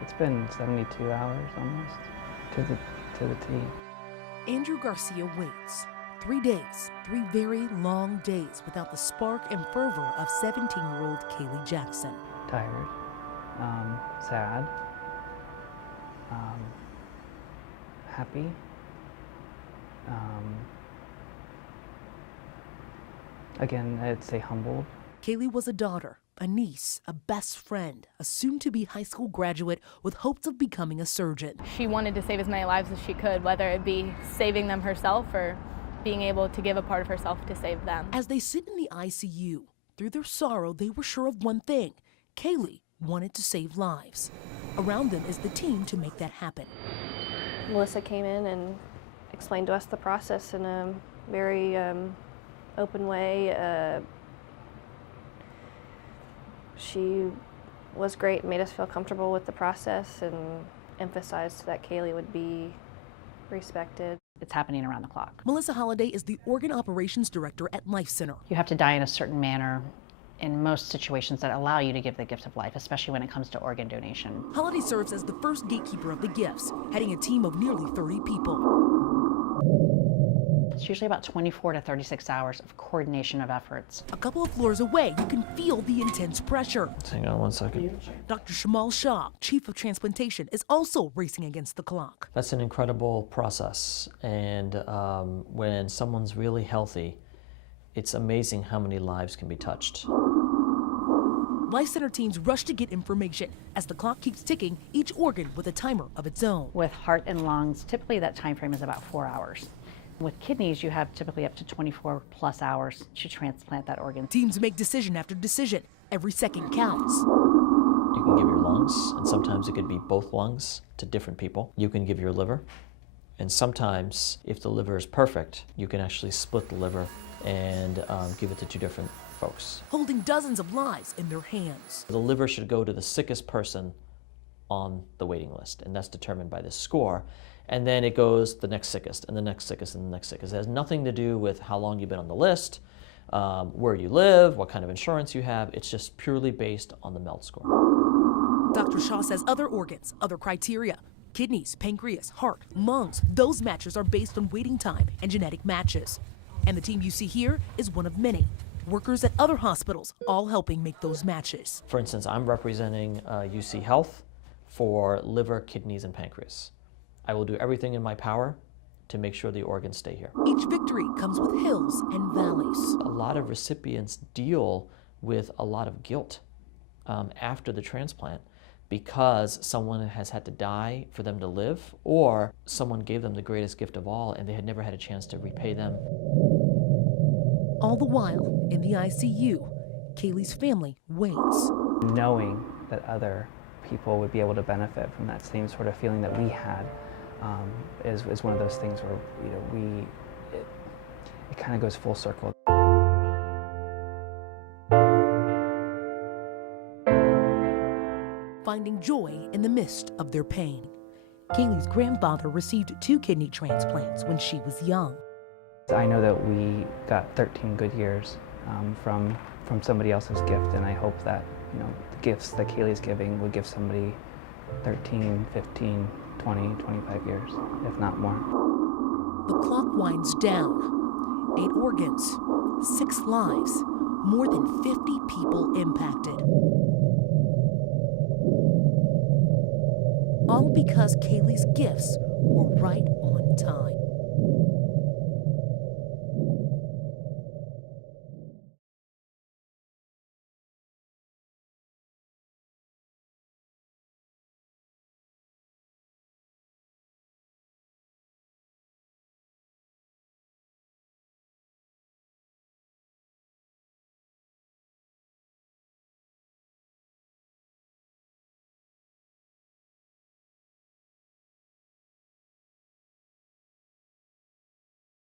It's been 72 hours almost to the T. Andrew Garcia waits. 3 days, 3 very long days without the spark and fervor of 17-year-old Kaylee Jackson. Tired, sad, happy, again, I'd say humbled. Kaylee was a daughter, a niece, a best friend, a soon-to-be high school graduate with hopes of becoming a surgeon. She wanted to save as many lives as she could, whether it be saving them herself or being able to give a part of herself to save them. As they sit in the ICU, through their sorrow, they were sure of one thing. Kaylee wanted to save lives. Around them is the team to make that happen. Melissa came in and explained to us the process in a very open way. She was great, made us feel comfortable with the process, and emphasized that Kaylee would be respected. It's happening around the clock. Melissa Holliday is the organ operations director at Life Center. You have to die in a certain manner in most situations that allow you to give the gift of life, especially when it comes to organ donation. Holliday serves as the first gatekeeper of the gifts, heading a team of nearly 30 people. It's usually about 24 to 36 hours of coordination of efforts. A couple of floors away, you can feel the intense pressure. Hang on one second. Dr. Shamal Shah, chief of transplantation, is also racing against the clock. That's an incredible process, and when someone's really healthy, it's amazing how many lives can be touched. Life Center teams rush to get information. As the clock keeps ticking, each organ with a timer of its own. With heart and lungs, typically that time frame is about 4 hours. With kidneys, you have typically up to 24 plus hours to transplant that organ. Teams make decision after decision. Every second counts. You can give your lungs, and sometimes it could be both lungs to different people. You can give your liver, and sometimes, if the liver is perfect, you can actually split the liver and give it to 2 different folks. Holding dozens of lives in their hands. The liver should go to the sickest person on the waiting list, and that's determined by this score. And then it goes the next sickest, and the next sickest, and the next sickest. It has nothing to do with how long you've been on the list, where you live, what kind of insurance you have. It's just purely based on the MELD score. Dr. Shaw says other organs, other criteria, kidneys, pancreas, heart, lungs, those matches are based on waiting time and genetic matches. And the team you see here is one of many. Workers at other hospitals, all helping make those matches. For instance, I'm representing UC Health for liver, kidneys, and pancreas. I will do everything in my power to make sure the organs stay here. Each victory comes with hills and valleys. A lot of recipients deal with a lot of guilt after the transplant because someone has had to die for them to live, or someone gave them the greatest gift of all and they had never had a chance to repay them. All the while, in the ICU, Kaylee's family waits. Knowing that other people would be able to benefit from that same sort of feeling that we had is one of those things where, you know, it kind of goes full circle. Finding joy in the midst of their pain. Kaylee's grandfather received 2 kidney transplants when she was young. I know that we got 13 good years from somebody else's gift, and I hope that, you know, the gifts that Kaylee's giving would give somebody 13, 15, 20, 25 years, if not more. The clock winds down. 8 organs, 6 lives, more than 50 people impacted. All because Kaylee's gifts were right on time.